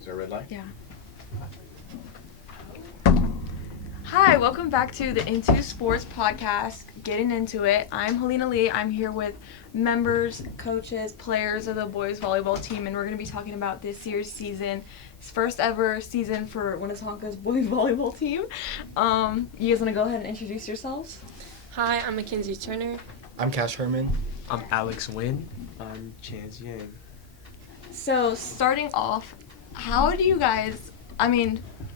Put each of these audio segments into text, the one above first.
Is there a red light? Yeah. Hi, welcome back to the Into Sports podcast. Getting into it. I'm Helena Lee. I'm here with members, coaches, players of the boys volleyball team, and we're going to be talking about this year's season. It's first ever season for Winnetonka's boys volleyball team. You guys want to go ahead and introduce yourselves? Hi, I'm Mackenzie Turner. I'm Cash Herman. I'm Alex Wynn. I'm Chance Yang. So, starting off, how do you guys,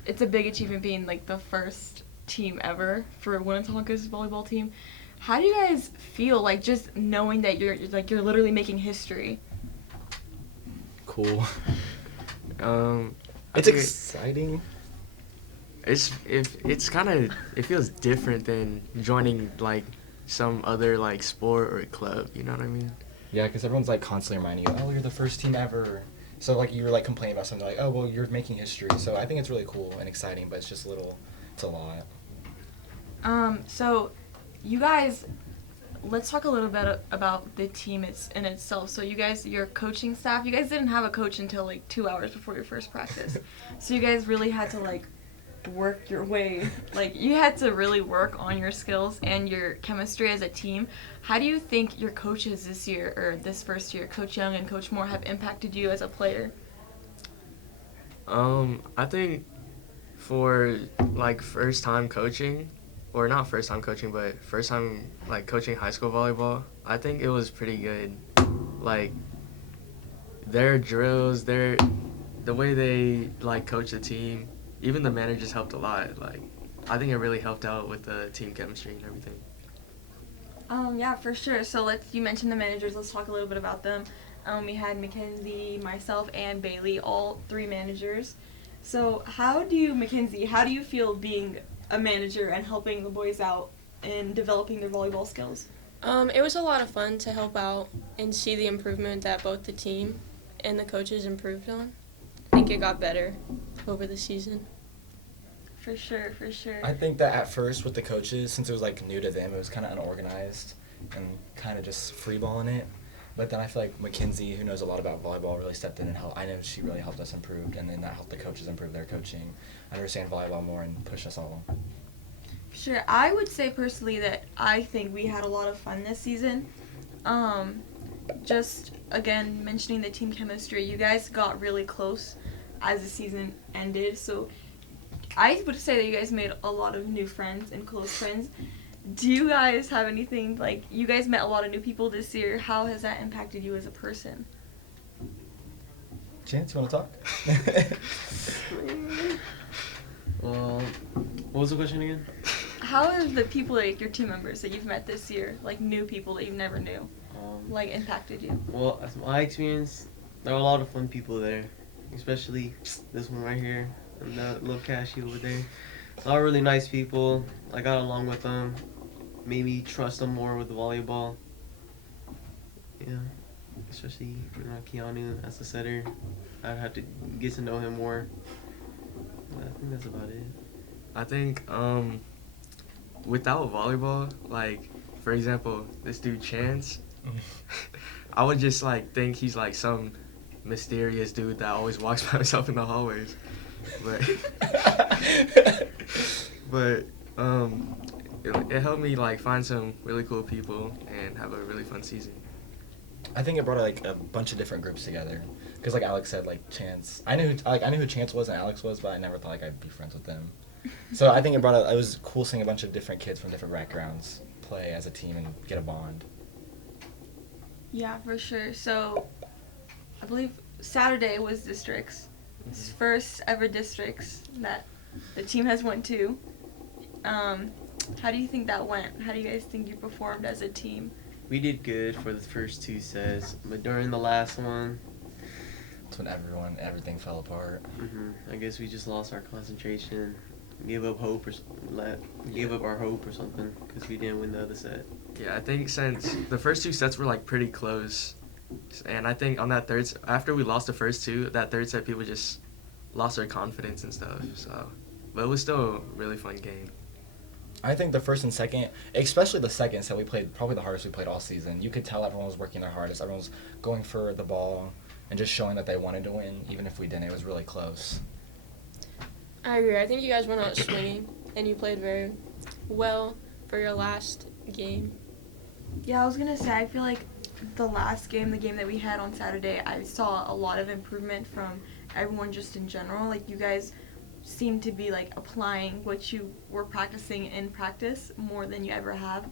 it's a big achievement being like the first team ever for Winnetonka's volleyball team. How do you guys feel like just knowing that you're literally making history? Cool. It's exciting. It's kind of, it feels different than joining like some other like sport or club. You know what I mean? Yeah, because everyone's like constantly reminding you, oh, you're the first team ever. So like you were like complaining about something like, oh, well, you're making history. So I think it's really cool and exciting, but it's just it's a lot. So you guys, let's talk a little bit about the team in itself. So you guys, your coaching staff, you guys didn't have a coach until like 2 hours before your first practice. So you guys really had to like work your way, like you had to really work on your skills and your chemistry as a team. How do you think your coaches this year, or this first year, Coach Young and Coach Moore, have impacted you as a player? I think for like first time coaching, or not first time coaching, but first time like coaching high school volleyball, I think it was pretty good. Like their drills, the way they like coach the team, even the managers helped a lot. Like I think it really helped out with the team chemistry and everything. Yeah, for sure. So you mentioned the managers. Let's talk a little bit about them. We had Mackenzie, myself, and Bailey, all three managers. So Mackenzie, how do you feel being a manager and helping the boys out in developing their volleyball skills? It was a lot of fun to help out and see the improvement that both the team and the coaches improved on. I think it got better over the season. For sure. I think that at first with the coaches, since it was like new to them, it was kind of unorganized and kind of just freeballing it. But then I feel like Mackenzie, who knows a lot about volleyball, really stepped in and helped. I know she really helped us improve, and then that helped the coaches improve their coaching, understand volleyball more, and push us all. Sure. I would say personally that I think we had a lot of fun this season. Just, again, mentioning the team chemistry, you guys got really close as the season ended. So I would say that you guys made a lot of new friends and close friends. Do you guys have anything, like, you guys met a lot of new people this year. How has that impacted you as a person? Chance, you want to talk? What was the question again? How have the people, like your team members that you've met this year, like new people that you never knew, impacted you? Well, as my experience, there were a lot of fun people there, especially this one right here and that little Cashy over there. A lot of really nice people. I got along with them, made me trust them more with the volleyball. Yeah, especially Keanu as the setter. I'd have to get to know him more. But I think that's about it. I think without volleyball, like for example, this dude Chance, I would just like think he's like some mysterious dude that always walks by himself in the hallways. But it helped me like find some really cool people and have a really fun season. I think it brought like a bunch of different groups together. Because like Alex said, like Chance, I knew who Chance was and Alex was, but I never thought like I'd be friends with them. So I think it was cool seeing a bunch of different kids from different backgrounds play as a team and get a bond. Yeah, for sure. So I believe Saturday was districts. It's first ever districts that the team has went to. How do you think that went? How do you guys think you performed as a team? We did good for the first two sets, but during the last one, That's when everything fell apart. I guess we just lost our concentration, gave up hope gave up our hope or something because we didn't win the other set. Yeah, I think since the first two sets were like pretty close, and I think on that after we lost the first two, that third set people just lost their confidence and stuff. So, but it was still a really fun game. I think the first and second, especially the second set, we played probably the hardest we played all season. You could tell everyone was working their hardest. Everyone was going for the ball, and just showing that they wanted to win, even if we didn't. It was really close. I agree. I think you guys went out swinging, and you played very well for your last game. Yeah, I was gonna say, I feel like the last game, the game that we had on Saturday, I saw a lot of improvement from everyone just in general. Like, you guys seem to be, like, applying what you were practicing in practice more than you ever have.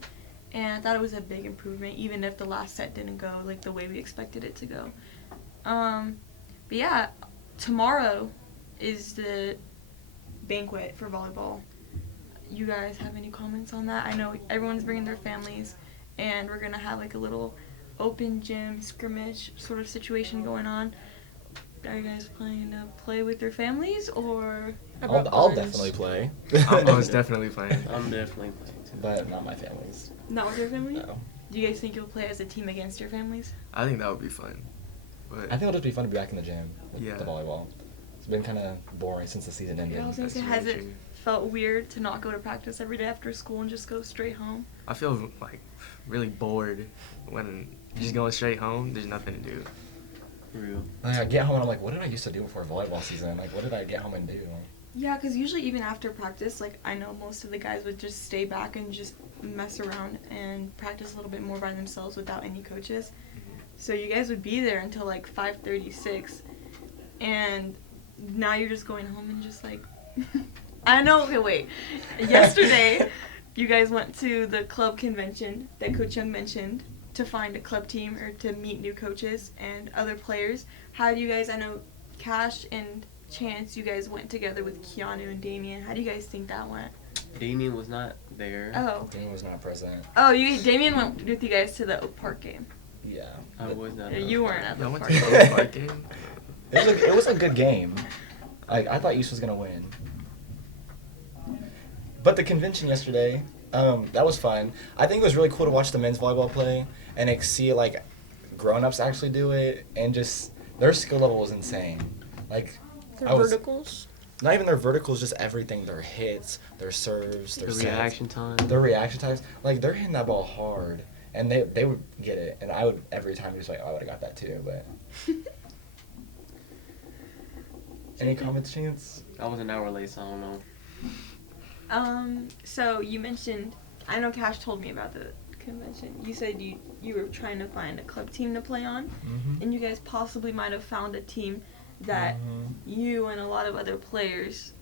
And I thought it was a big improvement, even if the last set didn't go, like, the way we expected it to go. But yeah, tomorrow is the banquet for volleyball. You guys have any comments on that? I know everyone's bringing their families, and we're gonna have like a little open gym scrimmage sort of situation going on. Are you guys planning to play with your families, or? I'll definitely play. I'm most definitely playing. I'm definitely playing too. But not my family's. Not with your family? No. Do you guys think you'll play as a team against your families? I think that would be fun. But I think it'll just be fun to be back in the gym with Yeah. the volleyball. It's been kind of boring since the season ended. Yeah, I was gonna say, That's has very it true. felt weird to not go to practice every day after school and just go straight home? I feel like really bored when just going straight home. There's nothing to do. For real. Like, I get home and I'm like, what did I used to do before volleyball season? Like, what did I get home and do? Yeah, because usually even after practice, like, I know most of the guys would just stay back and just mess around and practice a little bit more by themselves without any coaches. So you guys would be there until like 5:36, and now you're just going home and just like, I know. Okay, wait. Yesterday, you guys went to the club convention that Coach Young mentioned to find a club team or to meet new coaches and other players. How do you guys? I know Cash and Chance, you guys went together with Keanu and Damien. How do you guys think that went? Damien was not there. Oh. Damien was not present. Oh, Damien went with you guys to the Oak Park game. Yeah. I was not. Yeah, you weren't at the Y'all went park. to the Oak Park game? It was a good game. Like, I thought East was gonna win. But the convention yesterday, that was fun. I think it was really cool to watch the men's volleyball play and like, see like grown-ups actually do it, and just their skill level was insane. Like, Their I was- verticals. not even their verticals, just everything. Their hits, their serves, their The sets, reaction time. their reaction times. Like, they're hitting that ball hard, and they would get it, and I would every time just like, oh, I would have got that too. But any comments, Chance? I was an hour late, so I don't know. So you mentioned, I know Cash told me about the convention. You said you were trying to find a club team to play on, and you guys possibly might have found a team that you and a lot of other players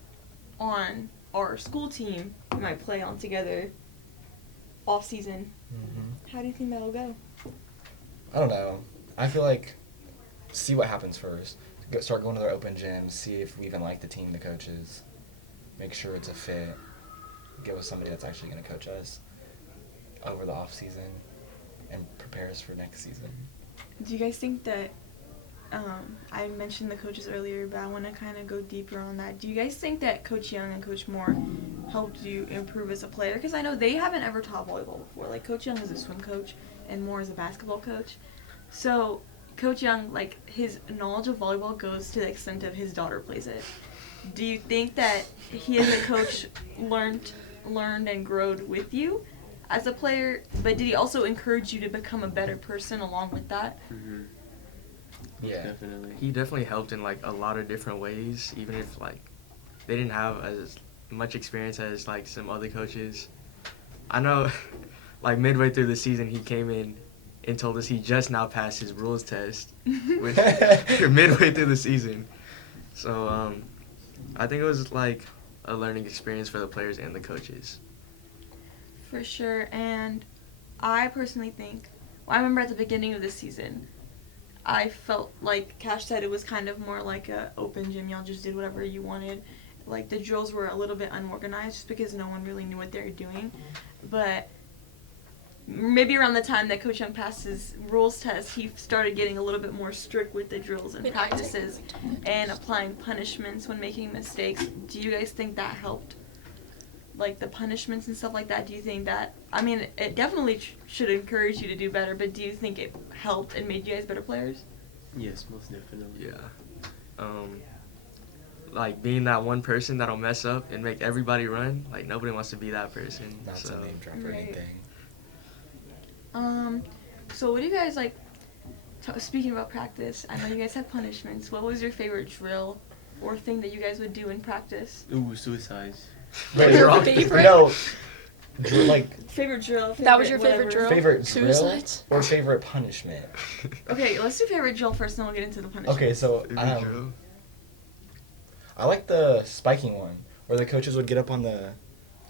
on our school team might play on together off season. How do you think that'll go? I don't know. I feel like see what happens first. Start going to their open gyms, see if we even like the team, the coaches, make sure it's a fit, get with somebody that's actually going to coach us over the off season and prepare us for next season. Do you guys think that, I mentioned the coaches earlier, but I want to kind of go deeper on that. Do you guys think that Coach Young and Coach Moore helped you improve as a player? Because I know they haven't ever taught volleyball before. Like, Coach Young is a swim coach and Moore is a basketball coach. So, Coach Young, like, his knowledge of volleyball goes to the extent of his daughter plays it. Do you think that he as a coach learned and growed with you as a player, but did he also encourage you to become a better person along with that? Mm-hmm. Yeah. Definitely. He definitely helped in like a lot of different ways, even if like they didn't have as much experience as like some other coaches. I know like midway through the season he came in and told us he just now passed his rules test with midway through the season. So I think it was like a learning experience for the players and the coaches. For sure, and I personally think, well, I remember at the beginning of the season, I felt like Cash said it was kind of more like a open gym. Y'all just did whatever you wanted. Like, the drills were a little bit unorganized just because no one really knew what they were doing. But maybe around the time that Coach Young passed his rules test, he started getting a little bit more strict with the drills and practices and applying punishments when making mistakes. Do you guys think that helped? Like, the punishments and stuff like that, do you think that, I mean, it definitely should encourage you to do better, but do you think it helped and made you guys better players? Yes, most definitely. Yeah. Like being that one person that'll mess up and make everybody run, like nobody wants to be that person. Not so to name drop or Right. anything. So what do you guys, like, Speaking about practice, I know you guys had punishments. What was your favorite drill or thing that you guys would do in practice? Ooh, suicides. Wait, Your favorite? No. Like Favorite drill. That was your whatever. favorite drill? favorite Suicides? drill or favorite punishment? Okay, let's do favorite drill first, then we'll get into the punishment. Okay, so I like the spiking one where the coaches would get up on the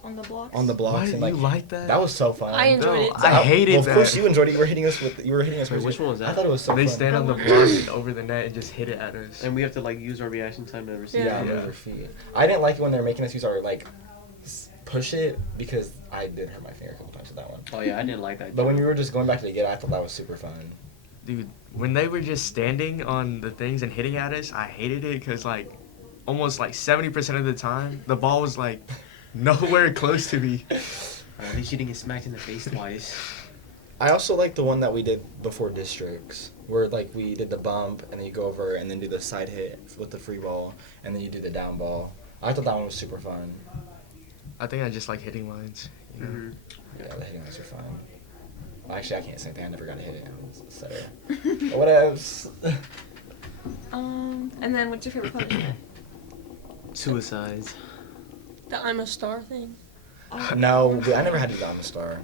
blocks. blocks Why and do you like that? That was so fun. I enjoyed it. I hated well, of that. course you enjoyed it. You were hitting us with. Wait, which one was that? I thought it was so They fun. stand on the block and over the net and just hit it at us. And we have to like use our reaction time to receive. Yeah, it. move their feet. I didn't like it when they were making us use our push it because I did hurt my finger a couple times with that one. Oh yeah, I didn't like that. But when we were just going back to get it, I thought that was super fun. Dude, when they were just standing on the things and hitting at us, I hated it because like almost like 70% of the time the ball was like nowhere close to me. At least you didn't get smacked in the face twice. I also like the one that we did before districts, where like we did the bump and then you go over and then do the side hit with the free ball and then you do the down ball. I thought that one was super fun. I think I just like hitting lines. You know? Mm-hmm. Yeah, the hitting lines are fun. Well, actually, I can't say anything. I never got to hit it. So, what else? And then what's your favorite punishment? Suicides. The I'm a star thing. No, I never had to do the I'm a star.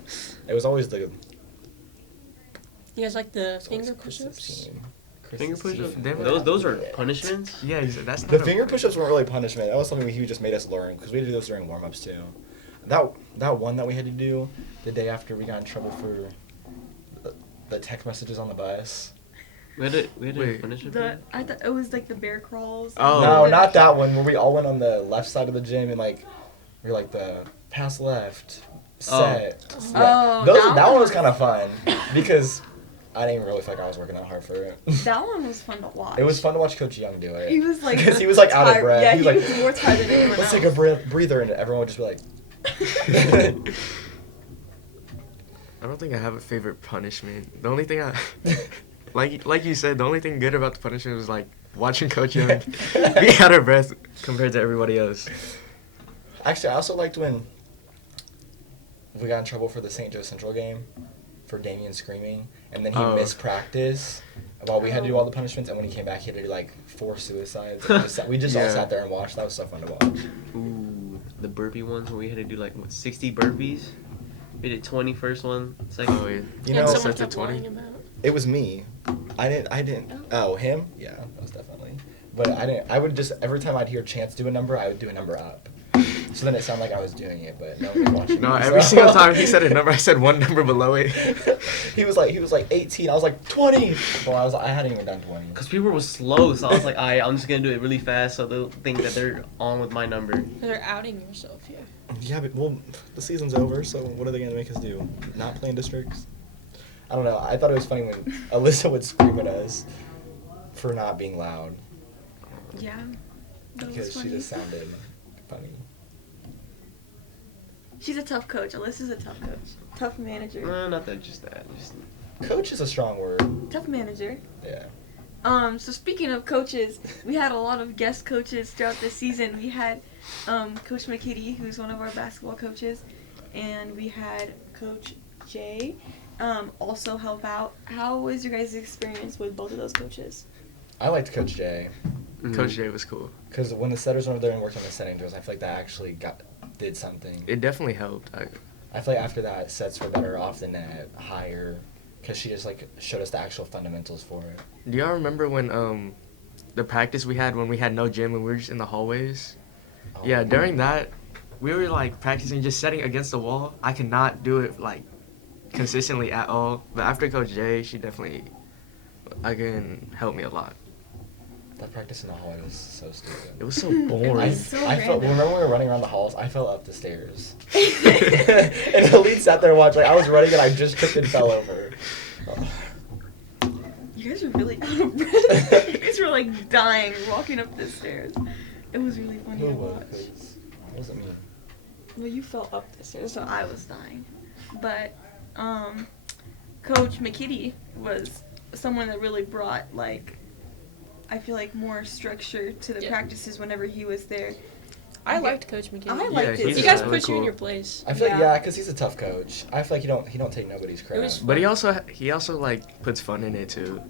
It was always the. You guys like the it's always finger Chris's push-ups? team. Finger Chris's push-ups. team. Those are punishments. Yeah, that's not The a- finger push-ups weren't really punishment. That was something he just made us learn because we had to do those during warm-ups too. That one that we had to do the day after we got in trouble for the text messages on the bus. We had to Wait. punish it. I thought it was like the bear crawls. Oh. No, not that one where we all went on the left side of the gym and like we were like the pass left set. Oh, that that one was one. kind of fun because I didn't really feel like I was working that hard for it. That one was fun to watch. It was fun to watch Coach Young do it. He was like because he was like out of tired- breath. Yeah, he was like, was more tired than anyone let's else. take a breather, and everyone would just be like. I don't think I have a favorite punishment. The only thing I like you said, the only thing good about the punishment was like watching Coach Young be out of breath compared to everybody else. Actually, I also liked when we got in trouble for the St. Joe Central game for Damien screaming, and then he missed practice while we had to do all the punishments, and when he came back, he had to do like 4 suicides. And we just all Yeah. sat there and watched. That was so fun to watch. Ooh, the burpee ones where we had to do like 60 burpees. We did 20 first one, second. Oh yeah. You and know, someone set to kept 20. lying about. it was me. I didn't. Oh, him? Yeah, that was definitely. But I didn't. I would just every time I'd hear Chance do a number, I would do a number up. So then it sounded like I was doing it, but no one was watching. No, me, every so- single time he said a number, I said one number below it. he was like 18. I was like 20. Well, I hadn't even done 20. Cause people were slow, so I was like, I'm just gonna do it really fast, so they'll think that they're on with my number. They're outing yourself here. Yeah, but the season's over, so what are they gonna make us do? Not play in districts? I don't know. I thought it was funny when Alyssa would scream at us for not being loud Yeah. That was because she funny. just sounded funny. She's a tough coach. Alyssa's a tough coach. Tough manager. Not that, just that. Just Coach is a strong word. Tough manager. Yeah. So speaking of coaches, we had a lot of guest coaches throughout the season. We had Coach McKitty, who's one of our basketball coaches, and we had Coach Jay also help out. How was your guys' experience with both of those coaches? I liked Coach Jay Coach Jay was cool. because when the setters went over there and worked on the setting drills, I feel like that actually did something. It definitely helped. I feel like after that, sets were better off the net, higher, because she just like showed us the actual fundamentals for it. Do y'all remember when the practice we had when we had no gym and we were just in the hallways? Oh. Yeah, during that, we were like practicing just setting against the wall. I could not do it like consistently at all. But after Coach Jay, she definitely can help me a lot. That practice in the hallway was so stupid. It was so It boring. was so I felt. random. Remember when we were running around the halls? I fell up the stairs, and the lead sat there and watched. Like I was running and I just tripped and fell over. You guys were really out of breath. You guys were like dying walking up the stairs. It was really funny to watch. It wasn't me. Well, you fell up the stairs, so I was dying. But Coach McKitty was someone that really brought I feel like more structure to the Yeah. practices whenever he was there. I Okay. liked Coach McKinney. I liked he's it. He guys really put you in cool. your place. I feel like Yeah. because he's a tough coach. I feel like he don't take nobody's credit. was- But he also like puts fun in it too.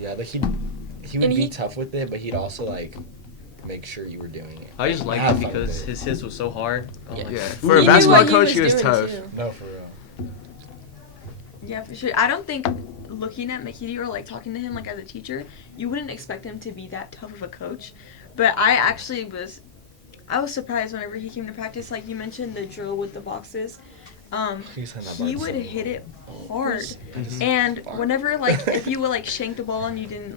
Yeah, like he would And be he- tough with it, but he'd also like make sure you were doing it. I just liked Have it fun with because it. his hits was so hard. I'm Yeah. like, Yeah. ooh. For a He knew basketball what he coach, he was doing, tough. too. No, for real. Yeah, for sure. I don't think looking at McKinney or like talking to him like as a teacher, you wouldn't expect him to be that tough of a coach. But I was surprised whenever he came to practice. Like you mentioned the drill with the boxes. He's hitting that He bar would so hit it hard. Mhm. And whenever like if you would like shank the ball and you didn't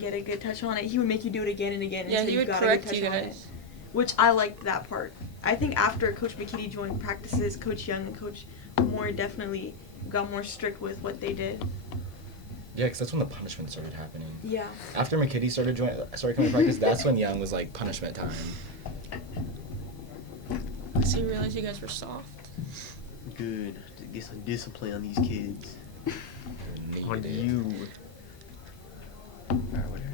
get a good touch on it, he would make you do it again and again Yeah, until he you would got a good correct touch you on it. guys. Which I liked that part. I think after Coach McKinney joined practices, Coach Young and Coach Moore definitely got more strict with what they did. Yeah, because that's when the punishment started happening. Yeah. After McKinney started coming to practice, that's when Young was like punishment time. So you realized you guys were soft. Good. To get some discipline on these kids. On Needed it. you. Alright, whatever.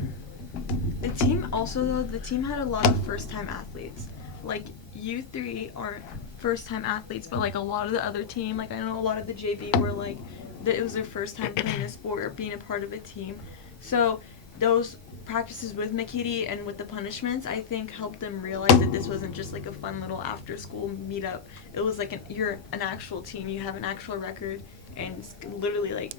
The team also though, the team had a lot of first time athletes. Like you three aren't first time athletes, but like a lot of the other team, like I know a lot of the JV were like that it was their first time playing a sport or being a part of a team. So those practices with McKinney and with the punishments, I think helped them realize that this wasn't just like a fun little after school meetup. It was like you're an actual team. You have an actual record, and it's literally like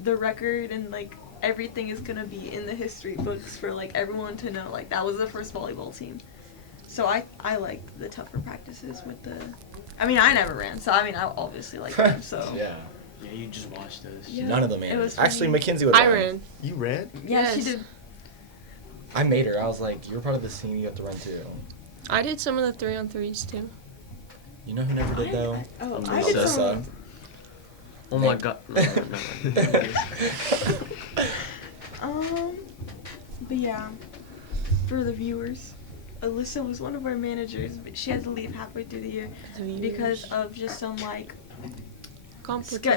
the record and like everything is gonna be in the history books for like everyone to know. Like that was the first volleyball team. So I liked the tougher practices with the. I mean, I never ran, so I mean, I obviously like them. So Yeah. Yeah, you just watched those. Yeah. None of them It ran. was Actually, funny. Mackenzie would I run. ran. You ran? yeah, she Yes. did. I made her. I was like, you're part of this team. You have to run too. I did some of the 3-on-3s too. You know who never did though? I did Alyssa. some. Oh my god. No. But yeah, for the viewers, Alyssa was one of our managers, but she had to leave halfway through the year because of just some like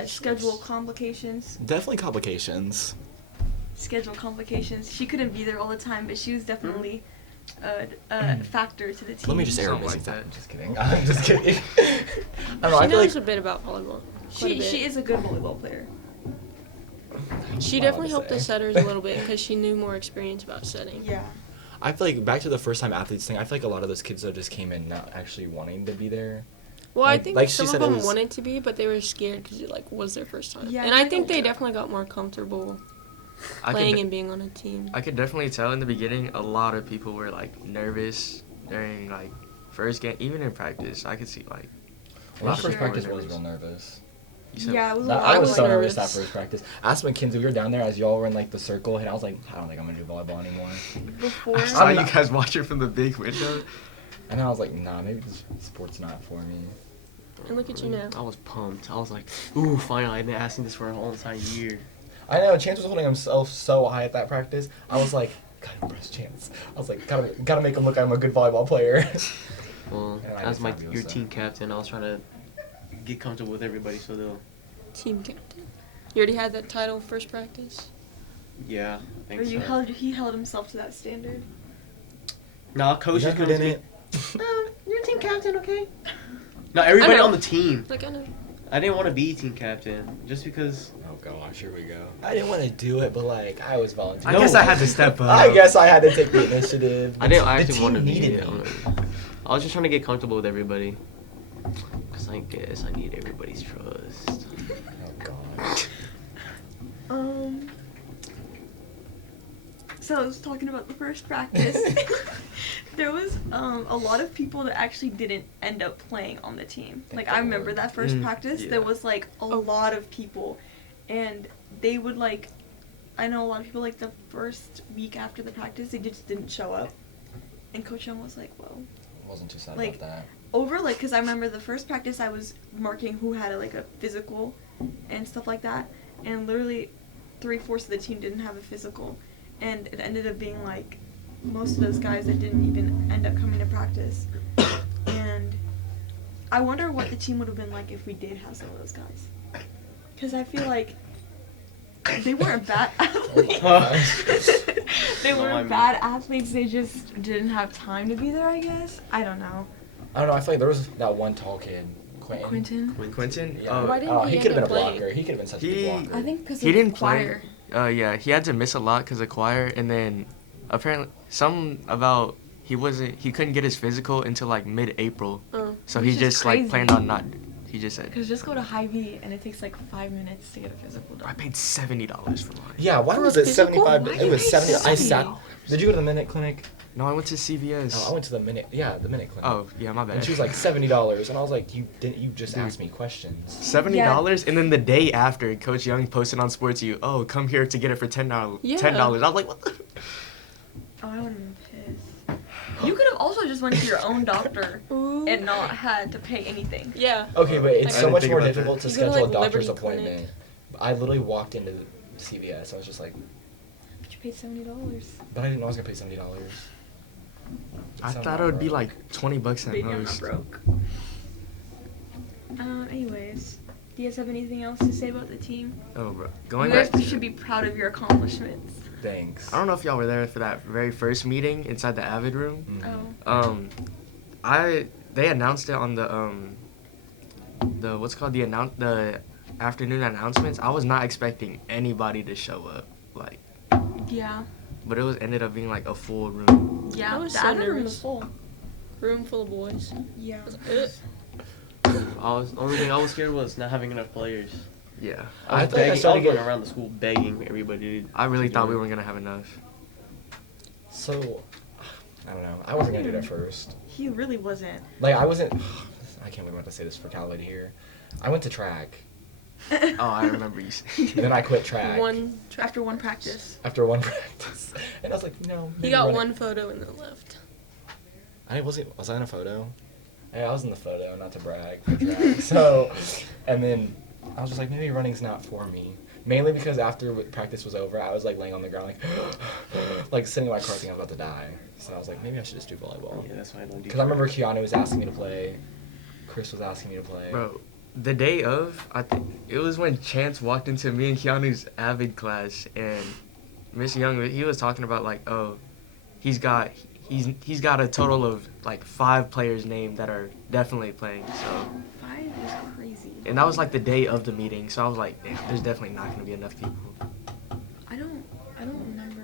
schedule complications. Definitely complications. Schedule complications. She couldn't be there all the time, but she was definitely a factor to the team. Let me just air Something busy like time. that. Just kidding. I'm just kidding. I don't know. She I feel knows like a bit about volleyball. Quite a She bit. is a good volleyball player. She Wow, definitely to helped the say. setters a little bit because she knew more experience about setting. Yeah. I feel like back to the first time athletes thing. I feel like a lot of those kids that just came in not actually wanting to be there. Well, Like- I think like she some of said, it them was- wanted to be, but they were scared because it like was their first time. Yeah, and I I think think they so. definitely got more comfortable I playing could, and being on a team. I could definitely tell in the beginning a lot of people were like nervous during like first game, even in practice. I could see like When I For first sure. practice, I was real nervous. you said, Yeah, it was a That- lot I was of, so like, nervous that nervous. first practice. Asked Mackenzie, we were down there as y'all were in like the circle, and I was like, I don't think I'm gonna do volleyball anymore. before. I saw I'm you not- guys watching from the big window. And I was like, nah, maybe this sport's not for me. And look at you now. I was pumped. I was like, ooh, finally, I've been asking this for a whole entire year. I know Chance was holding himself so high at that practice. I was like, gotta impress Chance. I was like, gotta make him look like I'm a good volleyball player. Well, And I as did my fabulous, your so. team captain, I was trying to get comfortable with everybody so they'll. Team captain. You already had that title first practice? Yeah, I Or think so. he held himself to that standard. Nah, You coach know is who coming to me. didn't? You're team captain, okay? No, everybody I know. on the team. Like, I know. I didn't want to be team captain just because. Oh gosh, here we go. I didn't want to do it, but like I was I volunteering. guess I had to step up. I guess I had to take the initiative. I didn't The actually team want to be needed it. me. I was just trying to get comfortable with everybody. Because I guess I need everybody's trust. Oh gosh. So I was talking about the first practice. There was a lot of people that actually didn't end up playing on the team. Thank Like I the remember Lord. that first Mm, practice, yeah. there was like a lot of people, and they would like. I know a lot of people like the first week after the practice, they just didn't show up, and Coach Young was like, "Well." Wasn't too sad Like, about that. Over like because I remember the first practice I was marking who had like a physical and stuff like that, and literally 3/4 of the team didn't have a physical, and it ended up being like most of those guys that didn't even end up coming to practice. And I wonder what the team would have been like if we did have some of those guys, because I feel like they weren't bad athletes. They No, I weren't mean- bad athletes. They just didn't have time to be there. I guess I don't know. I don't know. I feel like there was that one tall kid, Quentin. Quentin. Quentin? Yeah. Why didn't Oh, he he could have end been a up playing? blocker. He could have been such a He- good blocker. I think because He didn't play. choir. Yeah, he had to miss a lot because of choir, and then apparently he couldn't get his physical until like mid-April. Oh. So Which he is just crazy. like planned on not. He just said, Because just go to Hy-Vee and it takes like 5 minutes to get a physical I done. paid $70 for mine. Yeah, why For was it physical? 75? Why It you was pay 70. I sat. $70? Did you go to the Minute Clinic? No, I went to CVS. Oh, I went to the Minute. Yeah, the Minute Clinic. Oh, yeah, my bad. And she was like $70, and I was like, you just Dude. asked me questions. $70, and then the day after, Coach Young posted on Sports U, oh, come here to get it for $10. Yeah. $10. I was like, what the? Oh, I would have been pissed. You could have also just went to your own doctor Ooh. and not had to pay anything. Yeah. Okay, but it's I so didn't much think more about that. difficult to You go to, schedule like, a doctor's Liberty Clinic. appointment. I literally walked into CVS. I was just like, But you paid $70. but I didn't know I was gonna pay $70. I So I'm thought not it would be broke. like $20 at Baby, I'm not most. broke. Anyways, do you guys have anything else to say about the team? Oh, bro. You Going guys back, should be proud of your accomplishments. Thanks. I don't know if y'all were there for that very first meeting inside the Avid room. Mm. Oh. They announced it on the the afternoon announcements. I was not expecting anybody to show up, like, Yeah. but it ended up being like a full room. Yeah. I was the so admin room nervous. was full. Room full of boys. Yeah. I was like, Only thing I was scared was not having enough players. Yeah, I was thought I begging. I started was going getting- around the school begging everybody to. I really to thought do we it. weren't gonna have enough. So, I don't know. I wasn't gonna do it at first. He really wasn't. Like, I wasn't. I can't believe I have to say this for Cali to hear. I went to track, Oh, I remember you saying. and then I quit track one. After one practice. after one practice, and I was like, no. He maybe got running- one photo and then left. Was I in a photo? Yeah, I was in the photo, not to brag. For track. So, and then I was just like, maybe running's not for me. Mainly because after practice was over, I was like laying on the ground, like sitting in my car thinking I was about to die. So I was like, maybe I should just do volleyball. Yeah, that's why I don't do. Because I remember Keanu was asking me to play, Chris was asking me to play. Bro, the day of, I think it was when Chance walked into me and Keanu's Avid class, and Miss Young, he was talking about like, oh, he's got a total of like 5 players named that are definitely playing. So, 5 is crazy. and that was like the day of the meeting. So I was like, damn, there's definitely not gonna be enough people. I don't remember.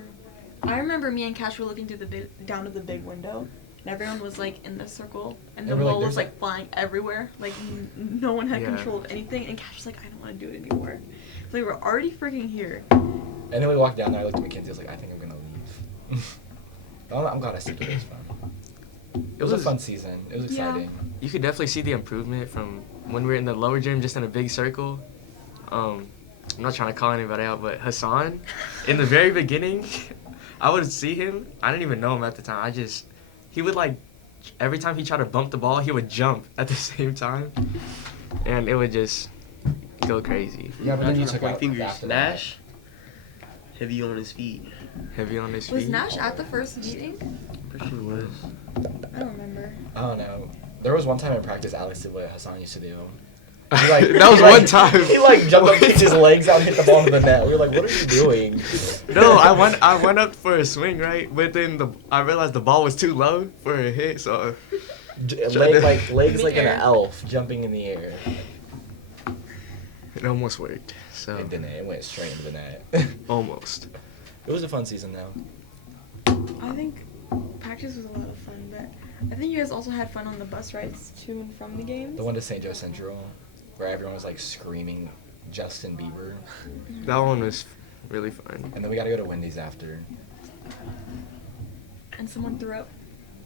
I remember me and Cash were looking through down to the big window, and everyone was like in the circle, and the And we're like, ball was there's like flying everywhere. Like no one had Yeah. control of anything, and Cash was like, I don't want to do it anymore. So we were already freaking here. And then we walked down there, I looked at Mackenzie, I was like, I think I'm gonna leave. I'm glad I stuck it. It was fun. It was a fun season. It was Yeah. exciting. You could definitely see the improvement from when we were in the lower gym, just in a big circle. I'm not trying to call anybody out, but Hassan, in the very beginning, I would see him. I didn't even know him at the time. He would like, every time he tried to bump the ball, he would jump at the same time, and it would just go crazy. Yeah, but Not then you trying to took point out fingers. after that. Nash, heavy on his feet. Heavy on his Was feet. Nash at the first meeting? For sure was. I don't remember. I don't know. There was one time in practice Alex did what Hassan used to do. That was one time. He like jumped up, kicked his legs out, and hit the ball into the net. We were like, "What are you doing?" No, I went up for a swing, right? But then I realized the ball was too low for a hit, so Legs like an Mid-air. elf jumping in the air. it almost worked. So It didn't. It went straight into the net. almost. It was a fun season though. I think practice was a lot of fun, but I think you guys also had fun on the bus rides to and from the games. The one to St. Joe Central, where everyone was like screaming Justin Bieber, That one was really fun. and then we got to go to Wendy's after. And someone threw up.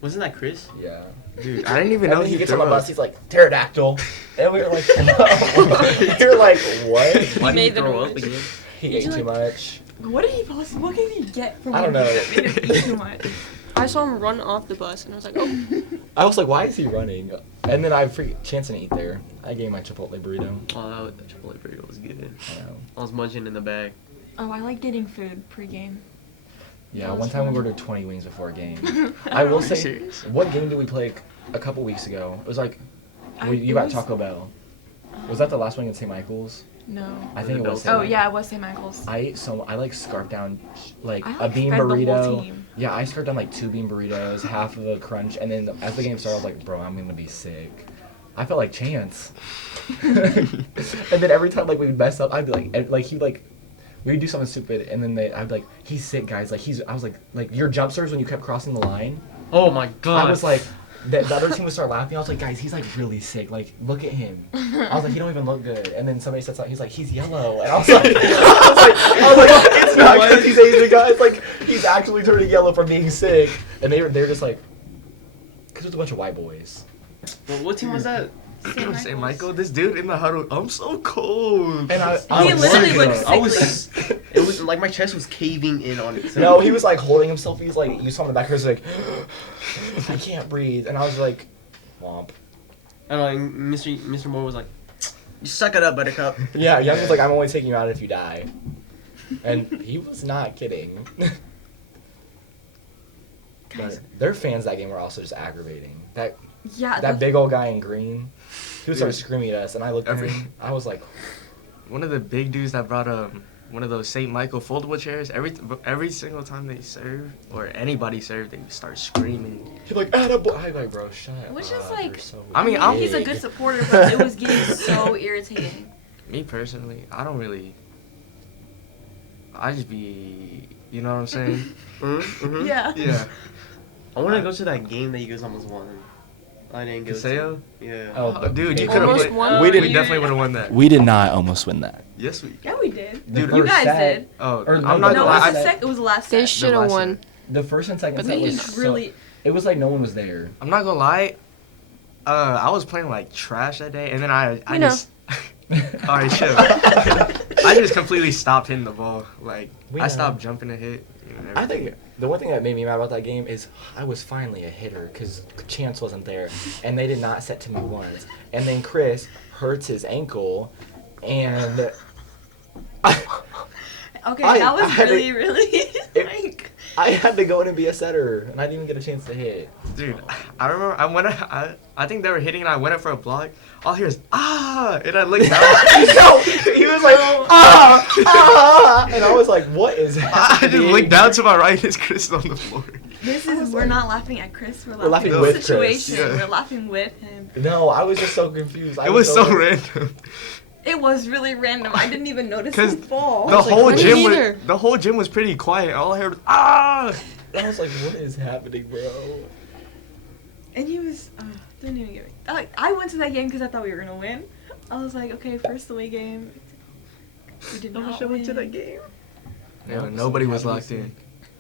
Wasn't that Chris? Yeah. Dude, I didn't even And know then he gets threw on the up. bus. He's like pterodactyl, and we were like, "You're like what?" Why did Made he the throw up noise. again? He Did ate you, too like- much. What did he possibly? What can he get from? I don't Wendy's know. that made him eat too much? I saw him run off the bus and I was like, oh. I was like, "Why is he running?" And then I chance to eat there. I gave my Chipotle burrito. Oh, that Chipotle burrito was good. I know. I was munching in the bag. Oh, I like getting food pre-game. Yeah, That was one time we fun. ordered 20 wings before a game. I will Are you say, serious? what game did we play a couple weeks ago? It was like, I- you it got was- Taco Bell. Was that the last one in St. Michael's? No. I think it was. Oh yeah, it was St. Michael's. I like scarfed down like I, a like, bean fed the whole burrito. team. Yeah, I scarfed down like 2 bean burritos, half of a crunch, and then as the game started, I was like, bro, I'm gonna be sick. I felt like Chance. And then every time like we would mess up, I'd be like, he like, we'd do something stupid, and then I'd be like, he's sick, guys. Like I was like your jump serves when you kept crossing the line. Oh my god. I was like, the other team would start laughing. I was like, guys, he's like really sick. Like, look at him. I was like, he don't even look good. And then somebody said something. He's like, he's yellow. And I was like, it's not because he's Asian, guys. Like, he's actually turning yellow from being sick. And they were just like, because it was a bunch of white boys. Well, what team was that? St. Michael, this dude in the huddle, I'm so cold. And He literally looked I was, it was like my chest was caving in on itself. No, he was like holding himself. He's like, you saw him in the back of his like, I can't breathe. And I was like, womp. And like Mr. Moore was like, you suck it up, Buttercup. Yeah, Young was like, I'm only taking you out if you die. And he was not kidding. Guys. But their fans that game were also just aggravating. Yeah. That big old guy in green, he would start screaming at us, and I looked at Every- him. I was like, One of the big dudes that brought one of those St. Michael foldable chairs, every single time they serve, or anybody served, they would start screaming. he's like, attaboy. I'm like, bro, shut up. Which is you're like- so I mean, he's a big." good supporter, but it was getting so irritating. Me personally, I don't really. I just be, you know what I'm saying? Mm-hmm. Yeah. Yeah. I want to go to that game that you guys almost won. I didn't go Paseo? to. Yeah. Oh, Dude, you but- could have Almost played. won? We We definitely would have won that. We did not almost win that. Yes, we. Yeah, we did. The Dude, You first guys set- did. Oh, Or I'm no, not No, gonna it was, lie. it was the last They set. should have last won. The first and second But set they was just really. it was like no one was there. I'm not gonna lie. I was playing like trash that day, and then I We know. just. All right, chill. I just completely stopped hitting the ball. Like We I know. stopped jumping to hit. You know, I everything. think the one thing that made me mad about that game is I was finally a hitter because Chance wasn't there, and they did not set to me once. And then Chris hurts his ankle, and Okay, I that was had really, it- really like. I had to go in and be a setter, and I didn't even get a chance to hit. Dude, I remember I think they were hitting and I went up for a block. All I hear is ah, and I looked down. No, he was like ah, and I was like, what is I happening? just looked down to my right. It's Chris on the floor. We're not laughing at Chris. We're laughing laughing with at the Chris. situation. Yeah. We're laughing with him. No, I was just so confused. It was so random. It was really random. I didn't even notice 'Cause him fall. The whole I didn't gym either. was the whole gym was pretty quiet. All I heard was ah. I was like, what is happening, bro? And he was. Didn't even get me. I went to that game because I thought we were gonna win. I was like, okay, first away game. We did not win. game. Yeah, nobody was locked in.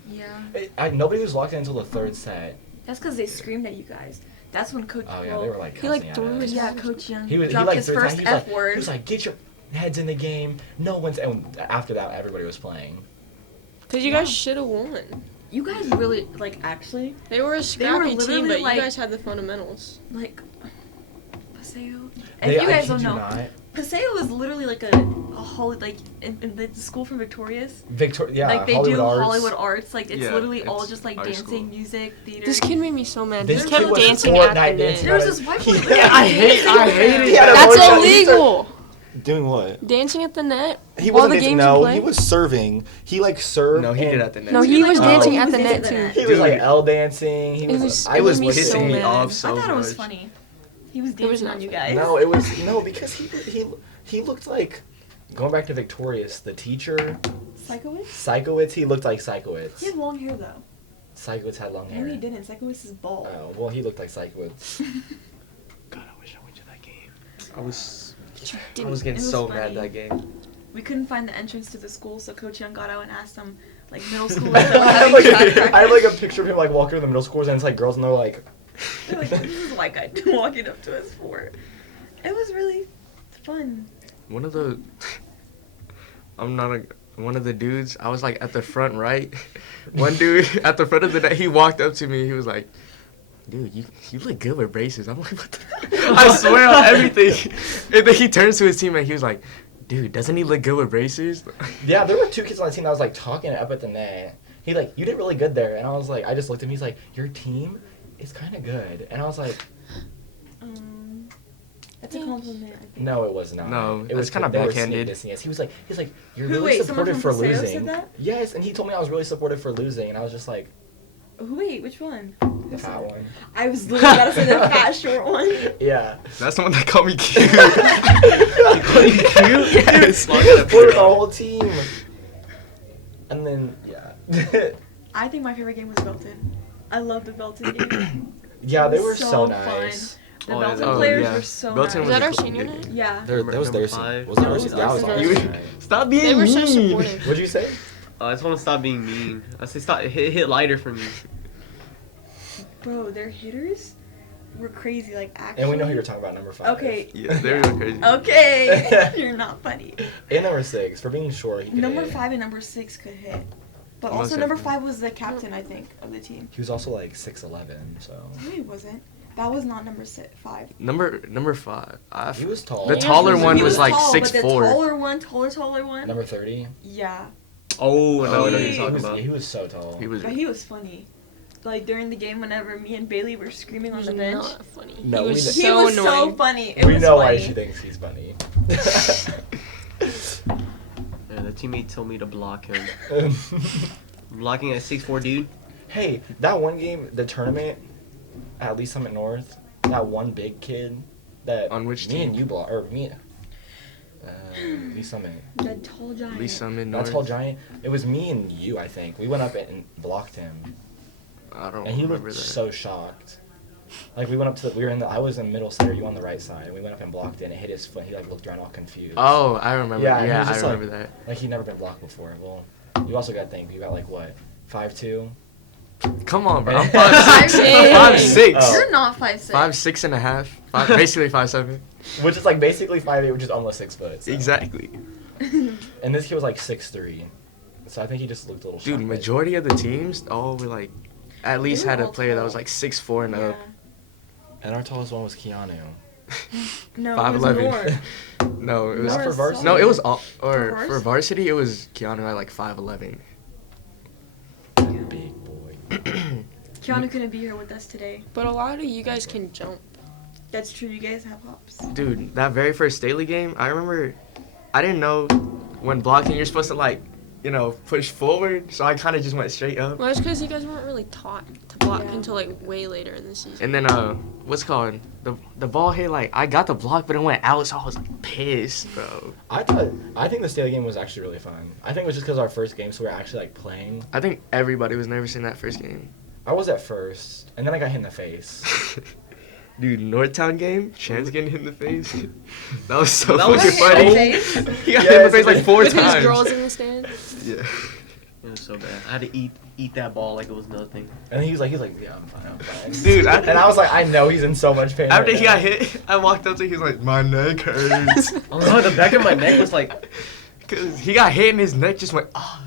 Yeah. Nobody was locked in until the third set. That's because they screamed at you guys. That's when Coach. Oh yeah, they were like He, like, cussing at threw us. his- Yeah, Coach Young He dropped like his threw it first down. He was F like, word. He was like, get your heads in the game. No one's. And after that, everybody was playing. Because you guys should have won. You guys really like actually They were a scrappy team, literally, but like- you guys had the fundamentals. like Paseo. They- If you I guys kid don't you know, not. Paseo is literally like a whole like in the school from Victorious. Yeah, Like they Hollywood do Arts. Hollywood Arts. Like it's Yeah, literally all it's just like art dancing, school. music, theater. This kid made me so mad. This He kid kept was dancing Fortnite at the net. dancing. There was this white boy. Yeah, I hate- Yeah, That's That's illegal. Doing what? Dancing at the net. He while wasn't the dancing. games No, were he playing? was serving. He like served. No, he and did at the net. No, too. he was dancing he at was the dancing net at the too. net. He was like Dude. L dancing. He It was. was- I it was made me so pissing me mad. off I so thought it was much. funny. He was It was dancing not on you funny. guys. No, it was because he looked like going back to Victorious, the teacher. Psychowitz? Psychowitz, he looked like Psychowitz. He had long hair though. Psychowitz had long hair. No, he didn't. Psychowitz is bald. Oh, well, he looked like Psychowitz. God, I wish I went to that game. I was Didn't- getting It was so funny. mad that game. We couldn't find the entrance to the school, so Coach Young got out and asked them, like middle schoolers I that were have, having like, track I have practice. like a picture of him like walking to the middle schools and it's like girls and they're like, They're like, this is a white guy walking up to us for. It was really fun. One of the one of the dudes, I was like at the front right. One dude at the front of the net, he walked up to me. He was like, "Dude, you look good with braces." I'm like, "What the?" I swear on everything. And then he turns to his teammate. He was like, "Dude, doesn't he look good with braces?" yeah, there were two kids on the team that was like talking up at the net. He like, you did really good there. And I was like, I just looked at him. He's like, your team is kind of good. And I was like, That's a compliment. I think. no, it was not. No, it that's was kinda they were backhanded. sneak dissing us. He was like, you're Who, really wait, someone supportive from for Paseo losing. said that? Yes, and he told me I was really supportive for losing, and I was just like, Wait, which one? the fat one. I was literally about to say the fat short one. Yeah. That's the one that called me cute. He called you cute? Yes. supported our whole team. And then, yeah. I think my favorite game was Belton. I love the Belton game. Yeah, they It were was so so nice. The Oh, yeah, Belton that- players yeah. were so Belton Was nice. that our a cool senior game. night? Yeah. That was Number their 5. Was that No, our it was senior? That was our our senior. senior night. Stop being They were so mean. supportive. What'd you say? I just want to stop being mean. I say stop. Hit lighter for me. Bro, their hitters were crazy. Like actually. And we know who you're talking about, number 5. Okay. Yeah, they were going crazy. Okay. You're not funny. And number 6, for being short, he could Number hit. 5 and number 6 could hit. But Most also number definitely. 5 was the captain, I think, of the team. He was also like 6'11", so. No, he wasn't. That was not number 5. Number 5. He was tall. The He taller was- one He was like tall, but the 6'4". taller one. Number 30. Yeah. Oh, I know what He- you're He talking was, about. he was so tall. He was. But he was funny. Like during the game, whenever me and Bailey were screaming on He the was bench, not funny. No, he we was didn't. he so was so annoying. funny. It We was know funny. why she thinks he's funny. Yeah, the teammate told me to block him. Blocking a 6'4" dude. Hey, that one game, the tournament at Lee Summit North, that one big kid that On which me team? and you block or me, Lee Summit. The tall giant. Lisa Summon That North. tall giant. It was me and you, I think. We went up and blocked him, I don't and he remember looked that. so shocked. Like we went up to, we were in the, I was in middle center, you on the right side, and we went up and blocked it, and it hit his foot. He like looked around all confused. Oh, I remember. Yeah, Yeah, and he was I just remember like- that. Like he'd never been blocked before. Well, you also got to think, you got like what, 5'2"? Come on, bro. I'm 5'6". 5'6". I'm 5'6". Oh. You're not 5'6". 5'6" and a half. Basically 5'7". Which is like basically 5'8", which is almost 6 foot. So. Exactly. And this kid was like 6'3", so I think he just looked a little. Dude, shocked. majority of the teams all were like, at least were had a all player that tall. was like 6'4" and Yeah. up. And our tallest one was Keanu. No, 5'11". it was Nor. No, it was. Not for Nora's varsity. No, it was all. For Or varsity? for varsity, it was Keanu at like 5'11". Big boy. Keanu couldn't be here with us today. But a lot of you guys can jump. That's true. You guys have hops. Dude, that very first Staley game, I remember, I didn't know when blocking you're supposed to like, push forward. So I kind of just went straight up. Well, it's because you guys weren't really taught to block Yeah. until like way later in the season. And then what's it called the ball hit like I got the block, but it went out, so I was like pissed, bro. I think the Staley game was actually really fun. I think it was just because our first game, so we were actually like playing. I think everybody was nervous in that first game. I was at first, and then I got hit in the face. Dude, Northtown game, Chance getting hit in the face. That was so That was fucking so- funny. He got hit in the Yes, face like 4 With times. his girls in the stands. Yeah. It was so bad. I had to eat that ball like it was nothing. And he was like, yeah, I'm fine. Dude, And I was like, I know he's in so much pain. After right he now. got hit, I walked up to him, he was like, my neck hurts. Oh no, the back of my neck was like. Cause he got hit and his neck just went, ah.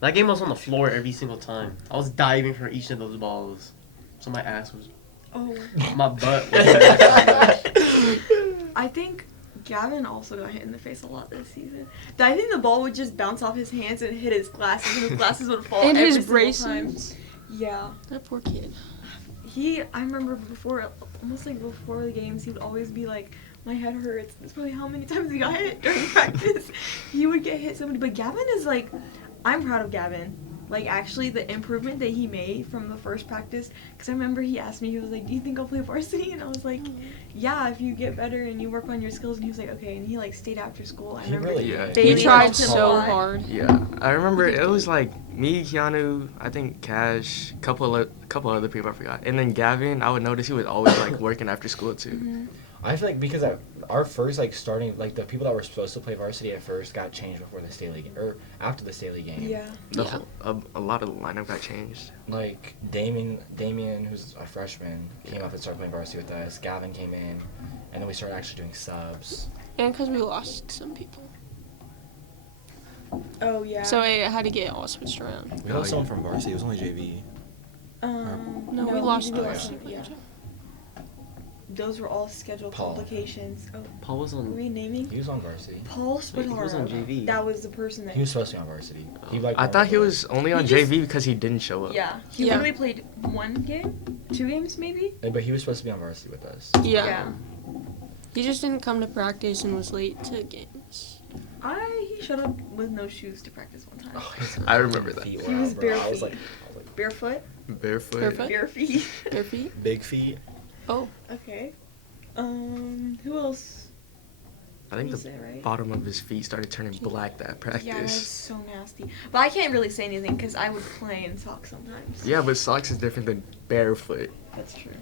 That game was on the floor every single time. I was diving for each of those balls. So my ass was. Oh. My butt was. I think Gavin also got hit in the face a lot this season. I think the ball would just bounce off his hands and hit his glasses, and his glasses would fall. And every his single time. braces. Yeah. That poor kid. I remember almost like before the games, he would always be like, my head hurts. That's probably how many times he got hit during practice. He would get hit so many. But Gavin is like, I'm proud of Gavin. Like, actually, the improvement that he made from the first practice, because I remember he asked me, he was like, do you think I'll play varsity? And I was like, yeah, if you get better and you work on your skills. And he was like, okay. And he, like, stayed after school. I He remember really Yeah. did. Bailey He tried helped him a so lot. hard. Yeah, I remember it was like me, Keanu, I think Cash, couple other people I forgot, and then Gavin. I would notice he was always like working after school too. Mhm. I feel like because our first starting the people that were supposed to play varsity at first got changed before the Staley game or after the Staley game. Yeah. Yeah. A lot of the lineup got changed. Like Damien, who's a freshman, came up and started playing varsity with us. Gavin came in, and then we started actually doing subs. And because we lost some people. Oh, yeah. So it had to get all switched around. We Oh, lost someone yeah. from varsity. It was only JV. No, we lost did those. some, yeah. Those were all scheduled Paul. complications. Oh, Paul was on. renaming? He was on varsity. Paul Wait, he was on Spataro. JV. That was the person that... He was supposed to be on varsity. He I thought he was only on He just- JV because he didn't show up. Yeah. He Yeah. literally played 1 game? 2 games, maybe? But he was supposed to be on varsity with us. Yeah. He just didn't come to practice and was late to games. He showed up with no shoes to practice one time. Oh, his I remember that. feet He were was out, bro. bare I was feet. like, Barefoot? Barefoot. Barefoot? Bare feet. Bare feet? big feet. Oh. Okay. Who else? I think You the say it right? bottom of his feet started turning black that practice. Yeah, that's so nasty. But I can't really say anything because I would play in socks sometimes. Yeah, but socks is different than barefoot. That's true.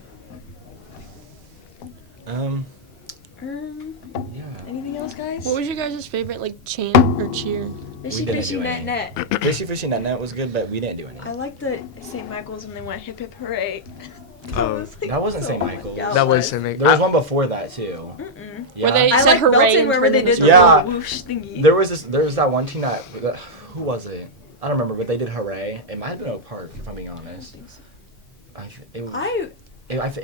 Yeah. Anything else, guys? What was your guys' favorite like chant or cheer? Fishy, didn't fishy, do net, any. net. Fishy Fishy Net Net was good, but we didn't do any. I like the St. Michael's when they went hip hip hooray. Oh, that wasn't St. Michael's. Yeah, it That was St. There was one before that too. Mm-mm. Yeah. Where they I said like hooray Belton and where turned they them did into the Yeah. little whoosh thingy. There was that one team that who was it? I don't remember, but they did hooray. It might have been Oak Park, if I'm being honest. It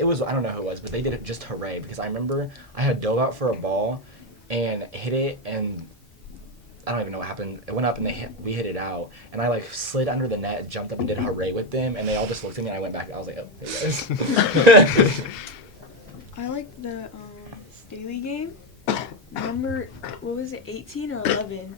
was I don't know who it was, but they did it just hooray because I remember I had dove out for a ball and hit it, and I don't even know what happened. It went up and we hit it out, and I like slid under the net, jumped up and did hooray with them, and they all just looked at me and I went back. I was like, oh, hey guys. I like the Staley game. Number, what was it, 18 or 11?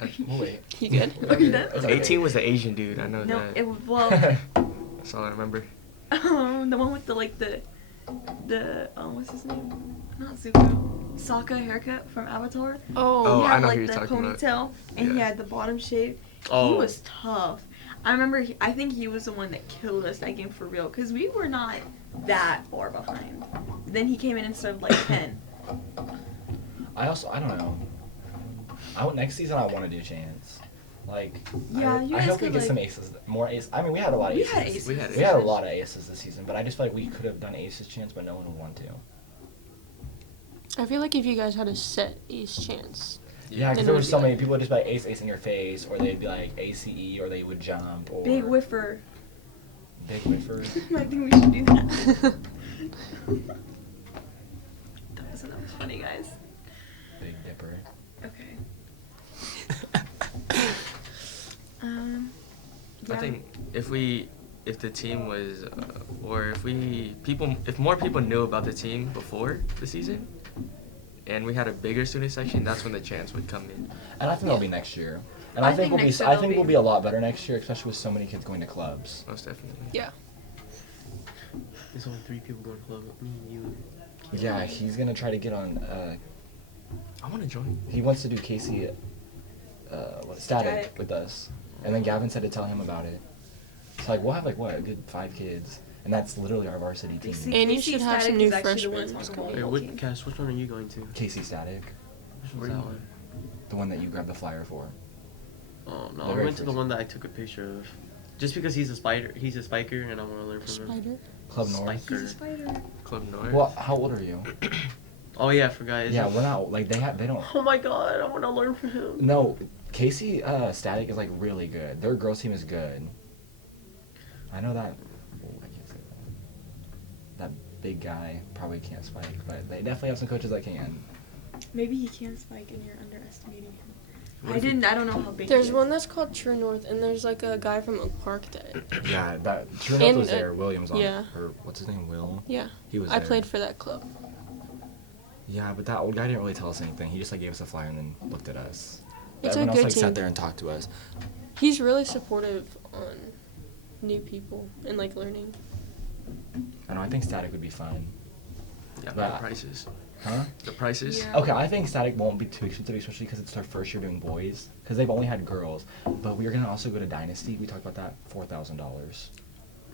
Oh, wait. You good? Are you done? It's okay. 18 was the Asian dude. I know No, that. it was, well, That's all I remember. the one with the what's his name? Not Zuko. Sokka haircut from Avatar. Oh, He I had know like who the you're talking about. ponytail and he Yeah. had the bottom shape. He Oh. was tough. I remember. I think he was the one that killed us that game for real because we were not that far behind. Then he came in and started like 10. I don't know. Next season I want to do chants. Like, Yeah, I you guys hope we could, get like- some aces, more aces. I mean, we had a lot of We aces. had aces. We had We had a lot of aces this season, but I just feel like we could have done aces chants, but no one would want to. I feel like if you guys had a set ace chance. Yeah, Then because it there would was be so like- many people would just be like ace, ace in your face, or they'd be like ACE, or they would jump, or Big whiffer. big whiffer. I think we should do that. that was funny, guys. Big dipper. Okay. I yeah. think if the team was, or if more people knew about the team before the season, and we had a bigger student section, that's when the chance would come in. And I think that'll be next year. And I I think think we'll next be. year I they'll think we'll be- be a lot better next year, especially with so many kids going to clubs. Most definitely. Yeah. There's only 3 people going to club. Me and you. Yeah, he's gonna try to get on. I want to join. He wants to do Casey, static Static. with us, and then Gavin said to tell him about it. So like we'll have like what a good 5 kids, and that's literally our varsity team. See, And you Casey should have some Static new is actually the freshmen ones on the coming. Wait, volleyball what, team. Cass, which one are you going to? Casey Static, Which Where's that that one? the one that you grabbed the flyer for. Oh, no, The I very went to the first one that I took a picture of. Just because he's a spiker, and I want to learn from him. Spider. Club North. Spiker. He's a spider. Club North. Well, how old are you? Oh yeah, I forgot. Is Yeah, it- we're not like they don't. Oh my god, I want to learn from him. No, Casey Static is like really good. Their girls team is good. I know that. Oh, I can't say that. That big guy probably can't spike, but they definitely have some coaches that can. Maybe he can spike and you're underestimating him. What I if he- didn't. I don't know how big. There's he is. one that's called True North, and there's like a guy from Oak Park that. Yeah, that True North And, was there. Williams on yeah. or what's his name? Will. Yeah. He was I there. played for that club. Yeah, but that old guy didn't really tell us anything. He just like gave us a flyer and then looked at us. It's a Everyone else good like team. sat there and talked to us. He's really supportive on new people and like learning. I know. I think Static would be fun. Yeah, Yeah. the prices. Huh? The prices. Yeah. Okay, I think Static won't be too expensive, especially because it's their first year doing boys. Because they've only had girls. But we are gonna also go to Dynasty. We talked about that. $4,000.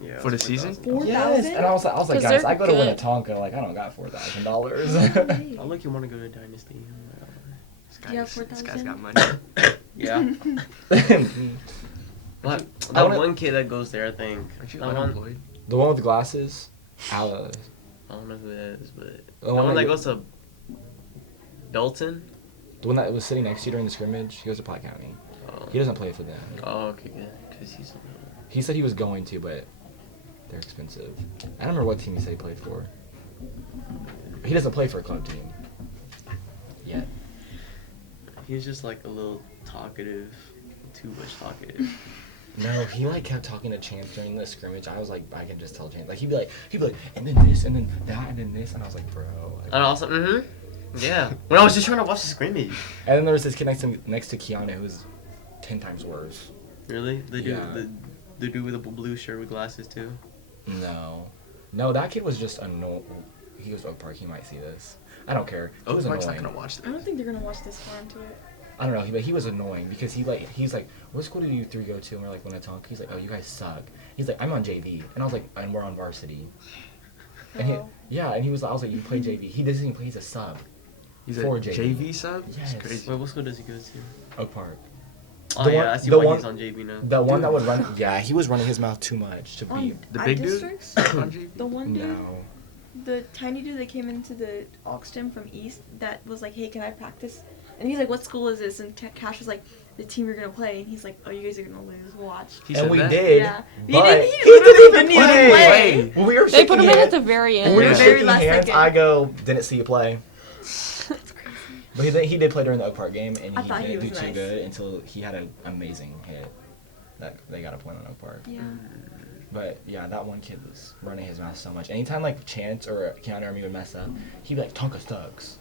Yeah. For the that's season? 4,000. Yes, and I was like, 'Cause guys, they're I go to good. Winnetonka. Like, I don't got $4,000. I like you want to go to Dynasty. This You guy's, have this guy's 4,000? got money. Yeah. What? I That wanna- one kid that goes there, I think. Aren't you That one, unemployed? The one with the glasses. I don't know who that is, but The the one one that that go- goes to Belton. The one that was sitting next to you during the scrimmage. He goes to Platte County. He doesn't play for them. Oh, okay, good. Cause he's. He said he was going to, but they're expensive. I don't remember what team he said he played for. He doesn't play for a club team. Yet. He's just like a little talkative, too much talkative. No, he like kept talking to Chance during the scrimmage. I was like, I can just tell Chance. Like he'd be like, and then this, and then that, and then this, and I was like, bro. Like, And also, yeah. When I was just trying to watch the scrimmage. and then there was this kid next to Kiana who was 10 times worse. Really? The dude, Yeah. the dude with the blue shirt with glasses too. No, that kid was just he goes to Oak Park. He might see this. I don't care. He Oak was Park's not annoying. gonna watch I don't this. think they're gonna watch this far into it. I don't know. But he was annoying because he's like, what school do you three go to? And we're like, Winnetonka. He's like, oh, you guys suck. He's like, I'm on JV, and I was like, and we're on varsity. And Oh. and he was. I was like, you play JV. He doesn't even play. He's a sub. He's a For JV. JV sub? Yes. It's crazy. Wait, what school does he go to? Oak Park. Oh The yeah, one- I see the why one- he's on JV now. The one Dude. that would run. Yeah, he was running his mouth too much to be. The Ag big dude? districts? On JV? The one dude, No. the tiny dude that came into the aux gym from East that was like, hey, can I practice? And he's like, what school is this? And Cash was like, the team you're gonna play. And he's like, oh, you guys are gonna lose. Watch. He And said we that? did. Yeah. But He he literally didn't even play. When we were They put shaking him in at hands- the very when we were end. The very shaking last hands, second. I go, didn't see you play. That's crazy. But he did play during the Oak Park game, and I thought he didn't do was too nice. good until he had an amazing hit. That they got a point on Oak Park. Yeah. But yeah, that one kid was running his mouth so much. Anytime like Chance or Keanu or me would mess up, he'd be like, Tonka sucks.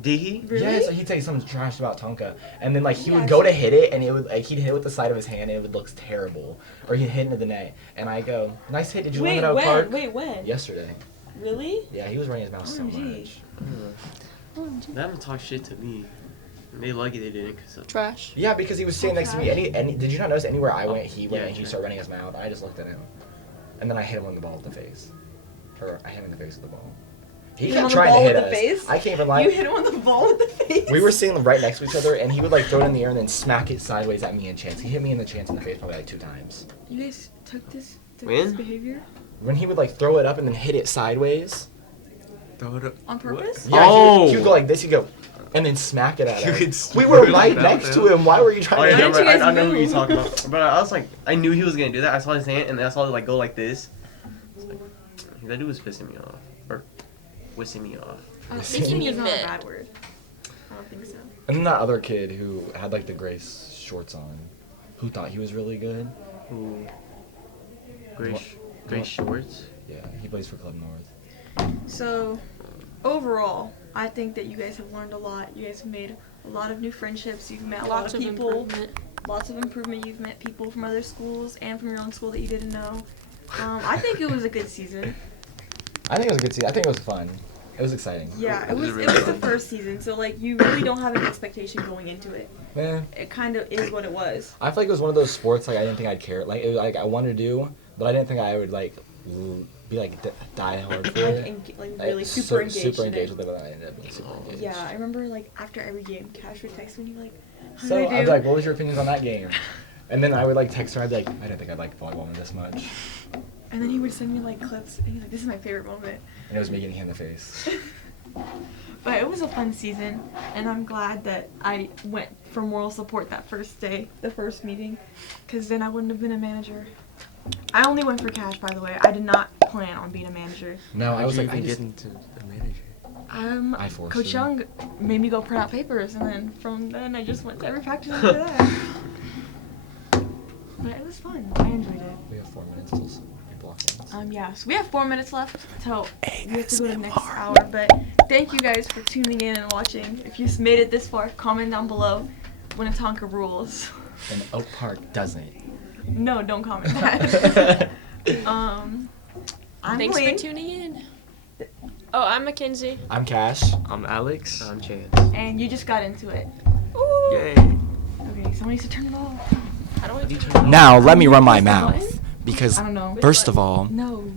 Did he? Really? Yeah, so he'd say something trash about Tonka, and then like he Yeah, would go to hit it, and it would like he'd hit it with the side of his hand, and it would look terrible, or he'd hit into the net, and I go, nice hit. Did you win Wait, at Oak when? Park? Wait, when? Yesterday. Really? Yeah, he was running his mouth so OMG. much. They haven't talked shit to me. They lucky they didn't, cause Trash. Yeah, because he was sitting next to me. Any did you not notice anywhere I went, he went Yeah, and he sure. started running his mouth. I just looked at him, and then I hit him on the ball with the face, or I hit him in the face with the ball. He Hit him kept on the trying to ball hit with the us. face? I can't even You lie. hit him on the ball with the face. We were sitting right next to each other, and he would like throw it in the air and then smack it sideways at me and Chance. He hit me in the Chance in the face probably like 2 times. You guys took this When? behavior When he would like throw it up and then hit it sideways. Throw it up. on purpose? Yeah, Oh. he would go like this. He'd go, and then smack it at You us. could We were smack right it next out, to yeah. him. Why were you Oh trying yeah, to? Why no, didn't you I guys know who you're move? talking about. But I was like, I knew he was gonna do that. I saw his hand, and then I saw it like go like this. I was like, that dude was pissing me off, or whissing me off. Thinking me is not a mad. bad word. I don't think so. And then that other kid who had like the gray shorts on, who thought he was really good. Ooh. Gray, What- gray what- shorts. Yeah, he plays for Club North. So, overall, I think that you guys have learned a lot. You guys have made a lot of new friendships. You've met a lot Lots of of people. improvement. Lots of improvement. You've met people from other schools and from your own school that you didn't know. I think it was a good season. I think it was a good season. I think it was fun. It was exciting. Yeah, it It was was. really It was the fun. first season, so like you really don't have an expectation going into it. Yeah. It kind of is what it was. I feel like it was one of those sports like I didn't think I'd care. Like it was, like I wanted to do, but I didn't think I would like be like die hard for it. Like I- really super engaged. Super in engaged it. with it, but I ended up being super engaged. Yeah, I remember like after every game, Cash would text me and he'd be like, "How So did I I'd do?" be like, "What was your opinions on that game?" And then I would like text her. I'd be like, "I didn't think I'd like volleyball this much," And then he would send me like clips, and he's like, "This is my favorite moment." and it was me getting hit in the face. But it was a fun season, and I'm glad that I went for moral support that first day, the first meeting, because then I wouldn't have been a manager. I only went for Cash, by the way. I did not plan on being a manager. No, I How'd was you like, I even just, get into the manager? I forced Coach you. Young made me go print out papers, and then from then I just went to every practice after that. But it was fun. I enjoyed it. We have 4 minutes till we block in. Yeah, so we have 4 minutes left till we have to go to the next hour. But thank you guys for tuning in and watching. If you've made it this far, comment down below. Winnetonka rules. And Oak Park doesn't. No, don't comment that. I'm Thanks Lane. for tuning in. Oh, I'm Mackenzie. I'm Cash. I'm Alex. I'm Chance. And you just got into it. Yay. Okay, someone needs to turn it off. How do I do that? Now let me run my Press the mouth button? because I don't know. first of all, No.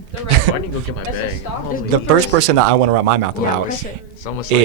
I need to go get my bag. stop. Holy the first person that I want to run my mouth Yeah, about press it. It's almost is like